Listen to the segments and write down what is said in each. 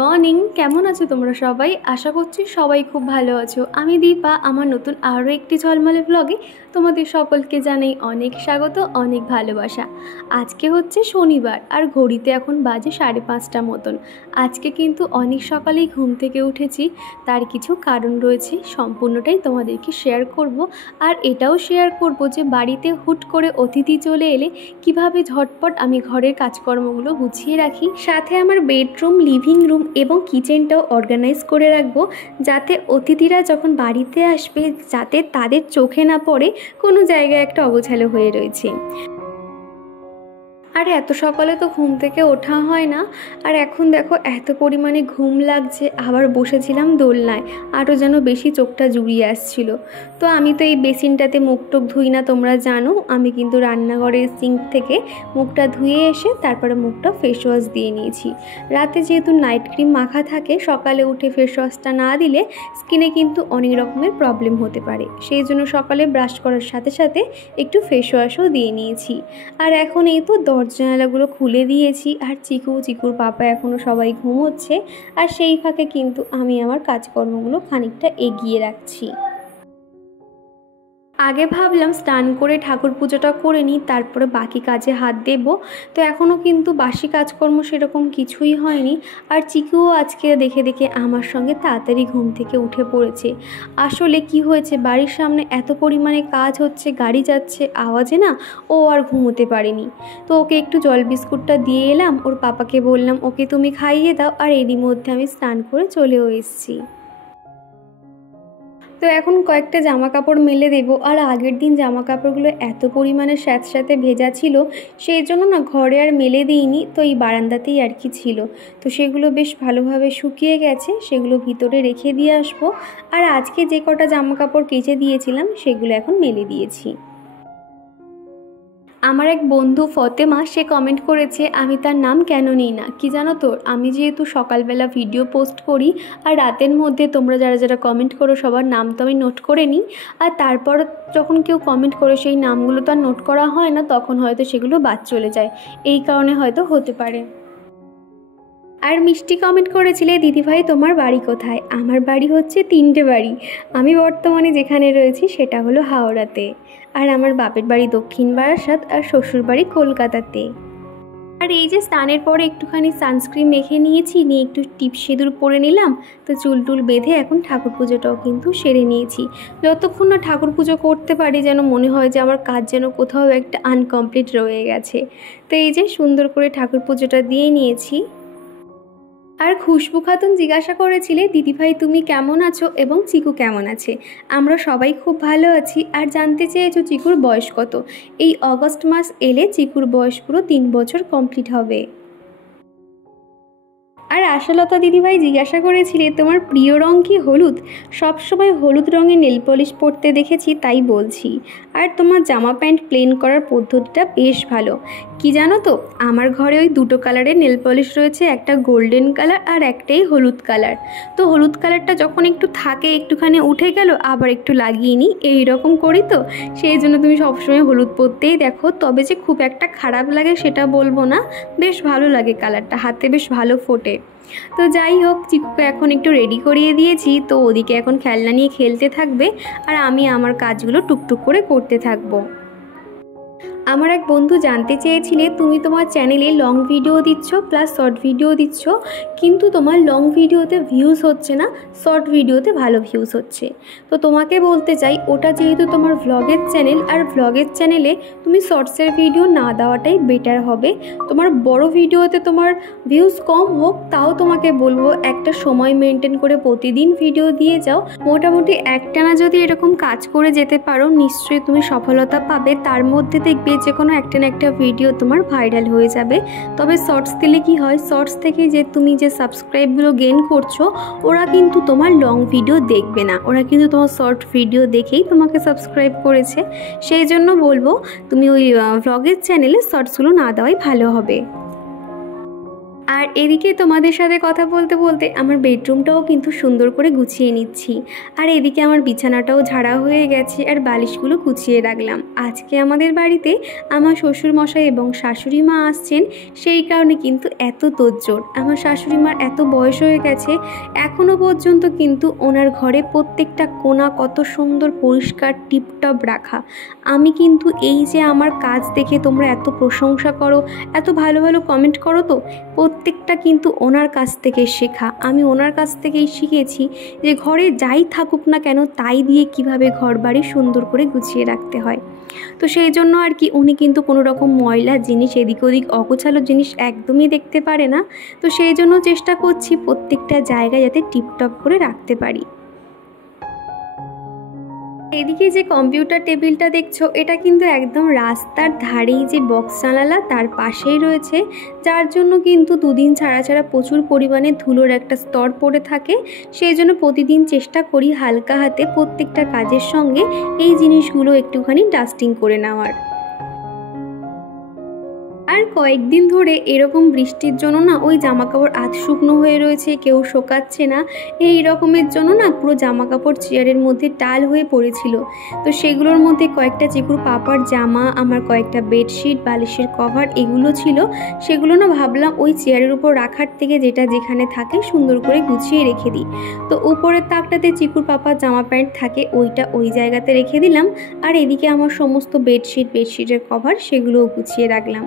Morning, কেমন আছো তোমরা সবাই? আশা করছি সবাই খুব ভালো আছো। আমি দীপা, আমার নতুন আরও একটি ঝলমলে ব্লগে তোমাদের সকলকে জানাই অনেক স্বাগত, অনেক ভালোবাসা। আজকে হচ্ছে শনিবার আর ঘড়িতে এখন বাজে 5:30 মতন। আজকে কিন্তু অনেক সকালেই ঘুম থেকে উঠেছি, তার কিছু কারণ রয়েছে, সম্পূর্ণটাই তোমাদেরকে শেয়ার করব। আর এটাও শেয়ার করব যে বাড়িতে হুট করে অতিথি চলে এলে কিভাবে ঝটপট আমি ঘরের কাজকর্মগুলো গুছিয়ে রাখি, সাথে আমার বেডরুম, লিভিং রুম এবং কিচেনটাও অর্গানাইজ করে রাখবো, যাতে অতিথিরা যখন বাড়িতে আসবে যাতে তাদের চোখে না পড়ে কোনো জায়গায় একটা অগোছালো হয়ে রয়েছে। আর এত সকালে তো ঘুম থেকে ওঠা হয় না, আর এখন দেখো এত পরিমাণে ঘুম লাগছে, আবার বসেছিলাম দোলনায়, আরও যেন বেশি চোখটা জুড়িয়ে আসছিল। তো আমি তো এই বেসিনটাতে মুখ টুক ধুই না, তোমরা জানো। আমি কিন্তু রান্নাঘরের সিঙ্ক থেকে মুখটা ধুয়ে এসে তারপরে মুখটা ফেস ওয়াশ দিয়ে নিয়েছি। রাতে যেহেতু নাইট ক্রিম মাখা থাকে, সকালে উঠে ফেস ওয়াশটা না দিলে স্কিনে কিন্তু অনেক রকমের প্রবলেম হতে পারে, সেই জন্য সকালে ব্রাশ করার সাথে সাথে একটু ফেস ওয়াশও দিয়ে নিয়েছি। আর এখন এই তো জানালাগুলো খুলে দিয়েছি, আর চিকুর পাপা এখনও সবাই ঘুমোচ্ছে, আর সেই ফাঁকে কিন্তু আমি আমার কাজকর্মগুলো খানিকটা এগিয়ে রাখছি। আগে ভাবলাম স্নান করে ঠাকুর পুজোটা করে নিই, তারপরে বাকি কাজে হাত দেব। তো এখনও কিন্তু বাসি কাজকর্ম সেরকম কিছুই হয়নি। আর চিকুও আজকে দেখে দেখে আমার সঙ্গে তাড়াতাড়ি ঘুম থেকে উঠে পড়েছে। আসলে কি হয়েছে, বাড়ির সামনে এত পরিমাণে কাজ হচ্ছে, গাড়ি যাচ্ছে, আওয়াজে না ও আর ঘুমোতে পারেনি। তো ওকে একটু জল বিস্কুটটা দিয়ে এলাম, ওর পাপাকে বললাম ওকে তুমি খাইয়ে দাও, আর এরই মধ্যে আমি স্নান করে চলেও এসেছি। তো এখন কয়েকটা জামা কাপড় মেলে দেবো। আর আগের দিন জামা কাপড়গুলো এত পরিমাণে স্যাঁতস্যাঁতে ভেজা ছিল, সেই জন্য না ঘরে আর মেলে দিইনি, তো এই বারান্দাতেই আর কি ছিল। তো সেগুলো বেশ ভালোভাবে শুকিয়ে গেছে, সেগুলো ভিতরে রেখে দিয়ে আসবো। আর আজকে যে কটা জামা কাপড় কেচে দিয়েছিলাম সেগুলো এখন মেলে দিয়েছি। আমার এক বন্ধু ফতেমা, সে কমেন্ট করেছে আমি তার নাম কেন নিই না। কি জানো তো, আমি যেহেতু সকালবেলা ভিডিও পোস্ট করি, আর রাতের মধ্যে তোমরা যারা যারা কমেন্ট করো সবার নাম তো আমি নোট করে নিই, আর তারপর যখন কেউ কমেন্ট করে সেই নামগুলো তো আর নোট করা হয় না, তখন হয়তো সেগুলো বাদ চলে যায়, এই কারণে হয়তো হতে পারে। আর মিষ্টি কমেন্ট করেছিলে দিদিভাই তোমার বাড়ি কোথায়। আমার বাড়ি হচ্ছে 3টে বাড়ি। আমি বর্তমানে যেখানে রয়েছি সেটা হলো হাওড়াতে, আর আমার বাপের বাড়ি দক্ষিণ বারাসাত, আর শ্বশুর বাড়ি কলকাতাতে। আর এই যে স্নানের পরে একটুখানি সানস্ক্রিন মেখে নিয়েছি, নিয়ে একটু টিপ সিঁদুর পরে নিলাম। তো চুল টুল বেঁধে এখন ঠাকুর পুজোটাও কিন্তু সেরে নিয়েছি। যতক্ষণ না ঠাকুর পুজো করতে পারি যেন মনে হয় যে আমার কাজ যেন কোথাও একটা আনকমপ্লিট রয়ে গেছে। তো এই যে সুন্দর করে ঠাকুর পুজোটা দিয়ে নিয়েছি। আর খুশবু খাতুন জিজ্ঞাসা করেছিলে দিদিভাই তুমি কেমন আছো এবং চিকু কেমন আছে। আমরা সবাই খুব ভালো আছি। আর জানতে চেয়েছো চিকুর বয়স কত। এই অগস্ট মাস এলে চিকুর বয়স পুরো 3 বছর কমপ্লিট হবে। আর আশালতা দিদিভাই জিজ্ঞাসা করেছিলে তোমার প্রিয় রং কি হলুদ। সবসময় হলুদ রঙের নেল পলিশ পরতে দেখেছি তাই বলছি। আর তোমার জামা প্যান্ট প্লেন করার পদ্ধতিটা বেশ ভালো। কি জানো তো, আমার ঘরে ওই 2টো কালারের নেল পলিশ রয়েছে, একটা গোল্ডেন কালার আর একটাই হলুদ কালার। তো হলুদ কালারটা যখন একটু থাকে একটুখানি উঠে গেল আবার একটু লাগিয়ে নিই, এইরকম করি। তো সেই জন্য তুমি সবসময় হলুদ পরতেই দেখো। তবে যে খুব একটা খারাপ লাগে সেটা বলবো না, বেশ ভালো লাগে কালারটা, হাতে বেশ ভালো ফোটে। তো যাই হোক, চিকুকে এখন একটু রেডি করিয়ে দিয়েছি, তো ওদিকে এখন খেলনা নিয়ে খেলতে থাকবে, আর আমি আমার কাজগুলো টুকটুক করে করতে থাকবো। আমার এক বন্ধু জানতে চেয়েছিলে তুমি তোমার চ্যানেলে লং ভিডিও দিচ্ছ প্লাস শর্ট ভিডিও দিচ্ছ, কিন্তু তোমার লং ভিডিওতে ভিউজ হচ্ছে না, শর্ট ভিডিওতে ভালো ভিউজ হচ্ছে। তো তোমাকে বলতে চাই ওটা যেহেতু তোমার ভ্লগের চ্যানেল, আর ভ্লগের চ্যানেলে তুমি শর্টসের ভিডিও না দেওয়াটাই বেটার হবে। তোমার বড় ভিডিওতে তোমার ভিউজ কম হোক, তাও তোমাকে বলবো একটা সময় মেনটেন করে প্রতিদিন ভিডিও দিয়ে যাও। মোটামুটি একটানা যদি এরকম কাজ করে যেতে পারো নিশ্চয়ই তুমি সফলতা পাবে। তার মধ্যে দেখবে যে কোনো একটা না একটা ভিডিও তোমার ভাইরাল হয়ে যাবে। তবে শর্টস দিলে কি হয়, শর্টস থেকে যে তুমি যে সাবস্ক্রাইবগুলো গেইন করছো ওরা কিন্তু তোমার লং ভিডিও দেখবে না, ওরা কিন্তু তোমার শর্ট ভিডিও দেখেই তোমাকে সাবস্ক্রাইব করেছে। সেই জন্য বলবো তুমি ওই ভ্লগের চ্যানেলে শর্টসগুলো না দেওয়াই ভালো হবে। আর এদিকে তোমাদের সাথে কথা বলতে বলতে আমার বেডরুমটাও কিন্তু সুন্দর করে গুছিয়ে নিচ্ছি। আর এদিকে আমার বিছানাটাও ঝাড়া হয়ে গেছে আর বালিশগুলো গুছিয়ে রাখলাম। আজকে আমাদের বাড়িতে আমার শ্বশুরমশাই এবং শাশুড়ি মা আসছেন, সেই কারণে কিন্তু এত তোড়জোড়। আমার শাশুড়ি মার এত বয়স হয়ে গেছে, এখনও পর্যন্ত কিন্তু ওনার ঘরে প্রত্যেকটা কোণা কত সুন্দর পরিষ্কার টিপটপ রাখা। আমি কিন্তু এই যে আমার কাজ দেখে তোমরা এত প্রশংসা করো, এত ভালো ভালো কমেন্ট করো, তো প্রত্যেকটা কিন্তু ওনার কাছ থেকে শেখা। আমি ওনার কাছ থেকেই শিখেছি যে ঘরে যাই থাকুক না কেন তাই দিয়ে কিভাবে ঘর বাড়ি সুন্দর করে গুছিয়ে রাখতে হয়। তো সেই জন্য আর কি উনি কিন্তু কোনো রকম ময়লা জিনিস, এদিক ওদিক অগোছালো জিনিস একদমই দেখতে পারে না। তো সেই জন্য চেষ্টা করছি প্রত্যেকটা জায়গায় যাতে টিপটপ করে রাখতে পারি। এদিকে যে কম্পিউটার টেবিলটা দেখছো, এটা কিন্তু একদম রাস্তার ধারেই যে বক্স জানালা তার পাশেই রয়েছে, যার জন্য কিন্তু দুদিন ছাড়া ছাড়া প্রচুর পরিমাণে ধুলোর একটা স্তর পড়ে থাকে। সেই জন্য প্রতিদিন চেষ্টা করি হালকা হাতে প্রত্যেকটা কাজের সঙ্গে এই জিনিসগুলো একটুখানি ডাস্টিং করে নেওয়ার। আর কয়েকদিন ধরে এরকম বৃষ্টির জন্য না ওই জামাকাপড় আধ শুকনো হয়ে রয়েছে, কেউ শোকাচ্ছে না। এই রকমের জন্য না পুরো জামাকাপড় চেয়ারের মধ্যে টাল হয়ে পড়েছিল। তো সেগুলোর মধ্যে কয়েকটা চিকুর পাপার জামা, আমার কয়েকটা বেডশিট, বালিশের কভার এগুলো ছিল। সেগুলো না ভাবলাম ওই চেয়ারের উপর রাখার থেকে যেটা যেখানে থাকে সুন্দর করে গুছিয়ে রেখে দিই। তো উপরের তাকটাতে চিকুর পাপার জামা প্যান্ট থাকে, ওইটা ওই জায়গাতে রেখে দিলাম। আর এদিকে আমার সমস্ত বেডশিটের কভার সেগুলোও গুছিয়ে রাখলাম।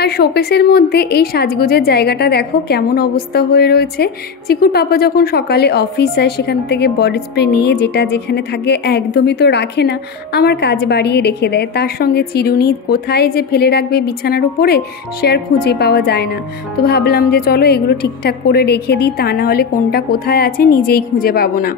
আর শোকেসের মধ্যে এই সাজগোজের জায়গাটা দেখো কেমন অবস্থা হয়ে রয়েছে। চিকুর পাপা যখন সকালে অফিস যায় সেখান থেকে বডি স্প্রে নিয়ে যেটা যেখানে থাকে একদমই তো রাখে না, আমার কাজ বাড়িয়ে রেখে দেয়। তার সঙ্গে চিরুনি কোথায় যে ফেলে রাখবে বিছানার উপরে সে আর খুঁজে পাওয়া যায় না। তো ভাবলাম যে চলো এগুলো ঠিকঠাক করে রেখে দিই, তা না হলে কোনটা কোথায় আছে নিজেই খুঁজে পাবো না।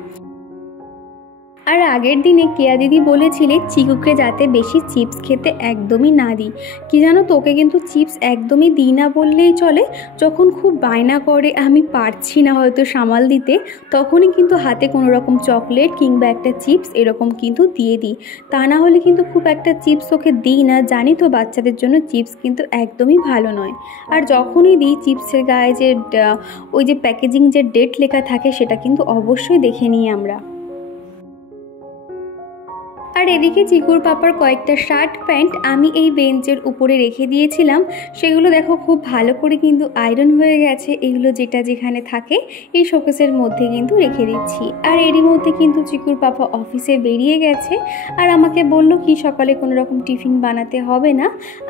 আর আগের দিনে কেয়া দিদি বলেছিলে চিকুকে যাতে বেশি চিপস খেতে একদমই না দিই। কি জানো, তোকে কিন্তু চিপস একদমই দিই না বললেই চলে। যখন খুব বায়না করে আমি পারছি না হয়তো সামাল দিতে, তখনই কিন্তু হাতে কোনো রকম চকলেট কিংবা একটা চিপস এরকম কিন্তু দিয়ে দিই। তা না হলে কিন্তু খুব একটা চিপস ওকে দিই না। জানি তো বাচ্চাদের জন্য চিপস কিন্তু একদমই ভালো নয়। আর যখনই দিই চিপসের গায়ে যে ওই যে প্যাকেজিং যে ডেট লেখা থাকে সেটা কিন্তু অবশ্যই দেখে নিই আমরা। আর এদিকে চিকুর পাপার কয়েকটা শার্ট প্যান্ট আমি এই বেঞ্চের উপরে রেখে দিয়েছিলাম, সেগুলো দেখো খুব ভালো করে কিন্তু আয়রন হয়ে গেছে। এগুলো যেটা যেখানে থাকে এই শোকেসের মধ্যে কিন্তু রেখে দিচ্ছি। আর এরই মধ্যে কিন্তু চিকুর পাপা অফিসে বেরিয়ে গেছে, আর আমাকে বলল কি সকালে কোনো রকম টিফিন বানাতে হবে না,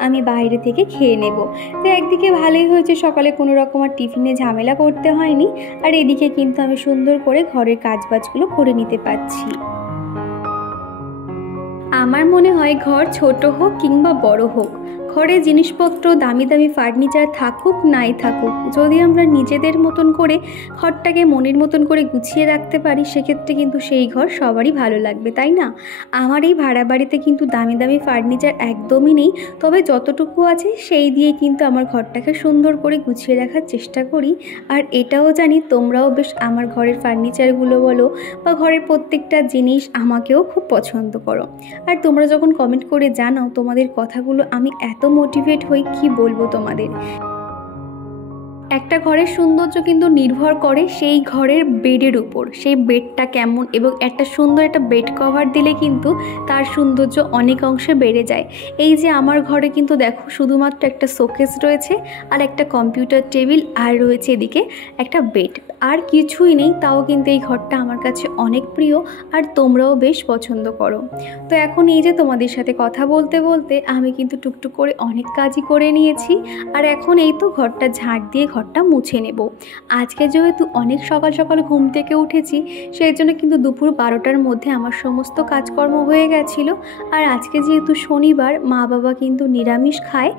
আমি বাইরে থেকে খেয়ে নেব। তো একদিকে ভালোই হয়েছে, সকালে কোনো রকম আর টিফিনে ঝামেলা করতে হয়নি। আর এদিকে কিন্তু আমি সুন্দর করে ঘরের কাজবাজগুলো করে নিতে পারছি। আমার মনে হয় ঘর ছোট হোক কিংবা বড় হোক, ঘরে জিনিসপত্র দামি দামি ফার্নিচার থাকুক নাই থাকুক, যদি আমরা নিজেদের মতন করে ঘরটাকে মনের মতন করে গুছিয়ে রাখতে পারি সেক্ষেত্রে কিন্তু সেই ঘর সবারই ভালো লাগবে, তাই না? আমার এই ভাড়া বাড়িতে কিন্তু দামি দামি ফার্নিচার একদমই নেই, তবে যতটুকু আছে সেই দিয়ে কিন্তু আমার ঘরটাকে সুন্দর করে গুছিয়ে রাখার চেষ্টা করি। আর এটাও জানি তোমরাও বেশ আমার ঘরের ফার্নিচারগুলো বলো বা ঘরের প্রত্যেকটা জিনিস আমাকেও খুব পছন্দ করো। আর তোমরা যখন কমেন্ট করে জানাও তোমাদের কথাগুলো আমি এত মোটিভেট হই কি বলবো তোমাদের। একটা ঘরের সৌন্দর্য কিন্তু নির্ভর করে সেই ঘরের বেডের উপর, সেই বেডটা কেমন, এবং একটা সুন্দর একটা বেড কভার দিলে কিন্তু তার সৌন্দর্য অনেক অংশে বেড়ে যায়। এই যে আমার ঘরে কিন্তু দেখো শুধুমাত্র একটা শোকেস রয়েছে আর একটা কম্পিউটার টেবিল আর রয়েছে এদিকে একটা বেড, আর কিছুই নেই। তাও কিন্তু এই ঘরটা আমার কাছে অনেক প্রিয় আর তোমরাও বেশ পছন্দ করো। তো এখন এই যে তোমাদের সাথে কথা বলতে বলতে আমি কিন্তু টুকটুক করে অনেক কাজই করে নিয়েছি। আর এখন এই তো ঘরটা ঝাড় দিয়ে ঘরটা মুছে নেব। আজকে যেহেতু অনেক সকাল সকাল ঘুম থেকে উঠেছি সেই জন্য কিন্তু দুপুর 12টার মধ্যে আমার সমস্ত কাজকর্ম হয়ে গেছিল। আর আজকে যেহেতু শনিবার, মা বাবা কিন্তু নিরামিষ খায়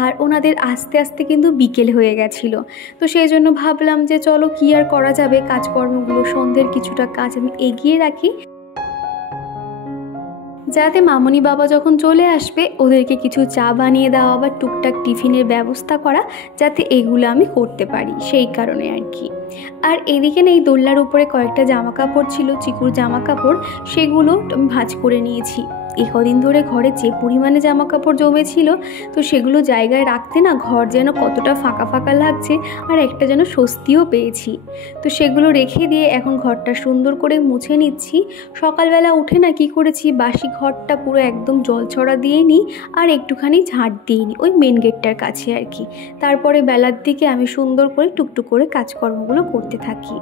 আর ওনাদের আস্তে আস্তে কিন্তু বিকেল হয়ে গেছিল। তো সেই জন্য ভাবলাম যে চলো কি আর করা যাবে, কাজকর্মগুলো সন্ধ্যের কিছুটা কাজ আমি এগিয়ে রাখি, যাতে মামনি বাবা যখন চলে আসবে ওদেরকে কিছু চা বানিয়ে দেওয়া বা টুকটাক টিফিনের ব্যবস্থা করা, যাতে এগুলো আমি করতে পারি, সেই কারণে আর কি। আর এদিকে এই দোলনার উপরে কয়েকটা জামা কাপড় ছিল, চিকুর জামা কাপড়, সেগুলো ভাঁজ করে নিয়েছি। কদিন ধরে ঘরে যে পরিমাণে জামা কাপড় জমেছিল, তো সেগুলো জায়গায় রাখতে না ঘর যেন কতটা ফাঁকা ফাঁকা লাগছে, আর একটা যেন স্বস্তিও পেয়েছি। তো সেগুলো রেখে দিয়ে এখন ঘরটা সুন্দর করে মুছে নিচ্ছি। সকালবেলা উঠে না কি করেছি, বাসি ঘরটা পুরো একদম জল ছড়া দিয়ে নিই আর একটুখানি ঝাঁট দিয়ে নিই ওই মেন গেটটার কাছে আর কি। তারপরে বেলার দিকে আমি সুন্দর করে টুকটুক করে কাজকর্মগুলো করতে থাকি।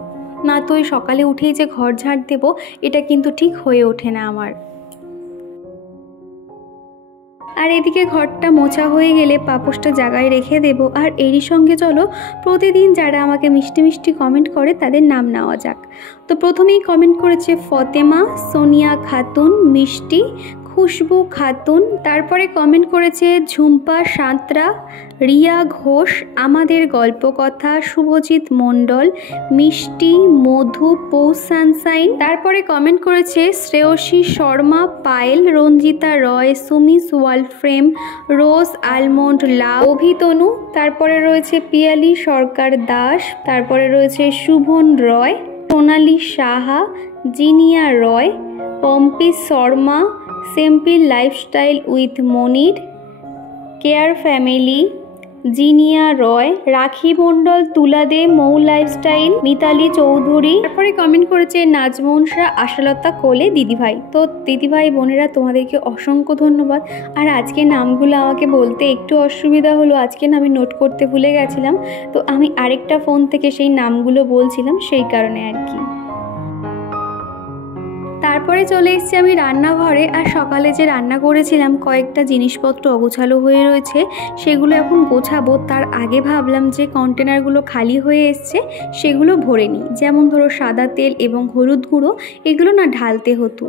না তো ওই সকালে উঠেই যে ঘর ঝাঁট দেবো এটা কিন্তু ঠিক হয়ে ওঠে না আমার। আর এদিকে ঘরটা মোছা হয়ে গেলে পাপোশটা জায়গায় রেখে দেব। আর এরই সঙ্গে চলো প্রতিদিন যারা আমাকে মিষ্টি মিষ্টি কমেন্ট করে তাদের নাম নেওয়া যাক। তো প্রথমেই কমেন্ট করেছে ফতেমা, সোনিয়া খাতুন, মিষ্টি, খুশবু খাতুন। তারপরে কমেন্ট করেছে ঝুম্পা সাঁতরা, রিয়া ঘোষ, আমাদের গল্পকথা, শুভজিৎ মণ্ডল, মিষ্টি, মধু, পৌষ সানসাইন। তারপরে কমেন্ট করেছে Shreyasi Sharma, Payel, Ranjita Roy, Sumi world frame, rose almond love, Abhitanu. তারপরে রয়েছে পিয়ালি সরকার দাস। তারপরে রয়েছে Shuvan Roy, Sonali Saha, Zinia Roy, Pampi Sharma, simple lifestyle with Monir, care family, Zinia Roy, Rakhi Mondal, Tula De, Mou lifestyle, Mitali Chowdhury. তারপরে কমেন্ট করেছে নাজমুন শাহ, আশালতা কোলে, দিদিভাই। তো দিদিভাই বোনেরা তোমাদেরকে অসংখ্য ধন্যবাদ। আর আজকে নামগুলো আমাকে বলতে একটু অসুবিধা হলো, আজকে না আমি নোট করতে ভুলে গেছিলাম, তো আমি আরেকটা ফোন থেকে সেই নামগুলো বলছিলাম, সেই কারণে আর কি। তারপরে চলে এসেছি আমি রান্নাঘরে। আর সকালে যে রান্না করেছিলাম কয়েকটা জিনিসপত্র অগোছালো হয়ে রয়েছে, সেগুলো এখন গোছাবো। তার আগে ভাবলাম যে কন্টেনারগুলো খালি হয়ে এসছে সেগুলো ভরে নিই। যেমন ধরো সাদা তেল এবং হলুদ গুঁড়ো এগুলো না ঢালতে হতো।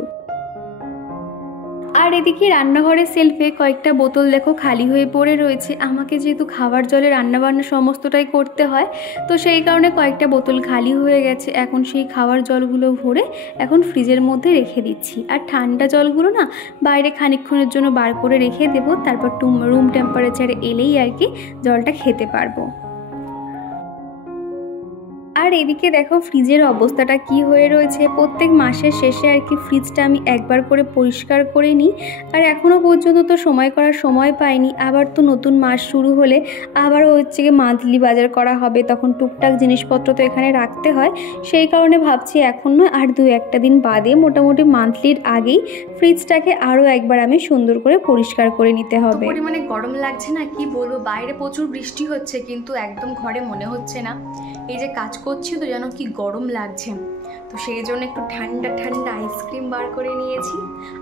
আর এদিকে রান্নাঘরের সেলফে কয়েকটা বোতল দেখো খালি হয়ে পড়ে রয়েছে। আমাকে যেহেতু খাবার জলে রান্নাবান্না সমস্তটাই করতে হয়, তো সেই কারণে কয়েকটা বোতল খালি হয়ে গেছে। এখন সেই খাবার জলগুলো ভরে এখন ফ্রিজের মধ্যে রেখে দিচ্ছি। আর ঠান্ডা জলগুলো না বাইরে খানিকক্ষণের জন্য বার করে রেখে দেবো, তারপর রুম টেম্পারেচারে এলেই আর কি জলটা খেতে পারবো। আর এদিকে দেখো ফ্রিজের অবস্থাটা কি হয়ে রয়েছে। প্রত্যেক মাসের শেষে আর কি ফ্রিজটা আমি একবার করে পরিষ্কার করে নিই। আর এখনও পর্যন্ত তো সময় পাইনি। আবার তো নতুন মাস শুরু হলে আবারও হচ্ছে গিয়ে মান্থলি বাজার করা হবে, তখন টুকটাক জিনিসপত্র তো এখানে রাখতে হয়। সেই কারণে ভাবছি এখন নয়, আর 2-1 দিন বাদে মোটামুটি মান্থলির আগেই ফ্রিজটাকে আরও একবার আমি সুন্দর করে পরিষ্কার করে নিতে হবে। পরিমাণে গরম লাগছে না কি বলবো, বাইরে প্রচুর বৃষ্টি হচ্ছে কিন্তু একদম ঘরে মনে হচ্ছে না। এই যে কাজ করছি তো যেন কি গরম লাগছে, তো সেই জন্য একটু ঠান্ডা ঠান্ডা আইসক্রিম বার করে নিয়েছি।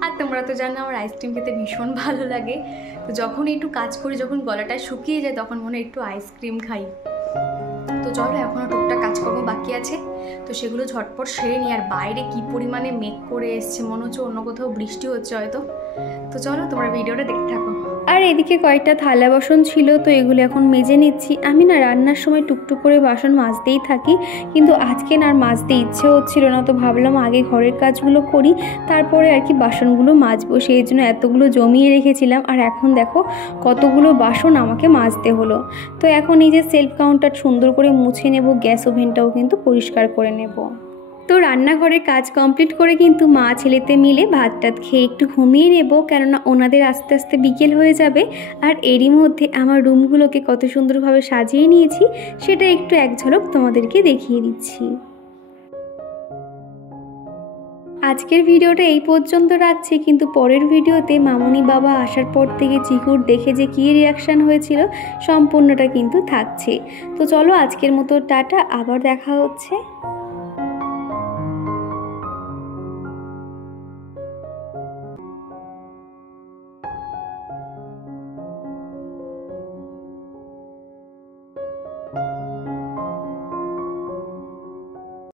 আর তোমরা তো জানো আমার আইসক্রিম খেতে ভীষণ ভালো লাগে। তো যখন একটু কাজ করি, যখন গলাটা শুকিয়ে যায়, তখন মনে একটু আইসক্রিম খাই। তো চলো এখনও টুকটাক কাজকর্ম বাকি আছে, তো সেগুলো ঝটপট সেরে নিই। আর বাইরে কি পরিমাণে মেঘ করে এসছে, মনে হচ্ছে অন্য কোথাও বৃষ্টি হচ্ছে হয়তো। তো চলো তোমরা ভিডিওটা দেখতে থাকো। আর এদিকে কয়েকটা থালা বাসন ছিল, তো এগুলো এখন মেজে নিচ্ছি। আমি না রান্নার সময় টুকটুক করে বাসন মাজতেই থাকি, কিন্তু আজকে না আর মাজতে ইচ্ছে হচ্ছিল না। তো ভাবলাম আগে ঘরের কাজগুলো করি, তারপরে আর কি বাসনগুলো মাজবো। সেই জন্য এতগুলো জমিয়ে রেখেছিলাম। আর এখন দেখো কতগুলো বাসন আমাকে মাজতে হলো। তো এখন এই যে সেলফ কাউন্টার সুন্দর করে মুছে নেব, গ্যাস ওভেনটাও কিন্তু পরিষ্কার করে নেব। তো রান্নাঘরের কাজ কমপ্লিট করে কিন্তু মা ছেলেতে মিলে ভাত টাত খেয়ে একটু ঘুমিয়ে নেব, কেননা ওনাদের আস্তে আস্তে বিকেল হয়ে যাবে। আর এরই মধ্যে আমার রুমগুলোকে কত সুন্দরভাবে সাজিয়ে নিয়েছি সেটা একটু এক ঝলক তোমাদেরকে দেখিয়ে দিচ্ছি। আজকের ভিডিওটা এই পর্যন্ত রাখছি, কিন্তু পরের ভিডিওতে মামুনি বাবা আসার পর থেকে চিকুর দেখে যে কী রিয়াকশান হয়েছিল সম্পূর্ণটা কিন্তু থাকছে। তো চলো আজকের মতো টাটা, আবার দেখা হচ্ছে।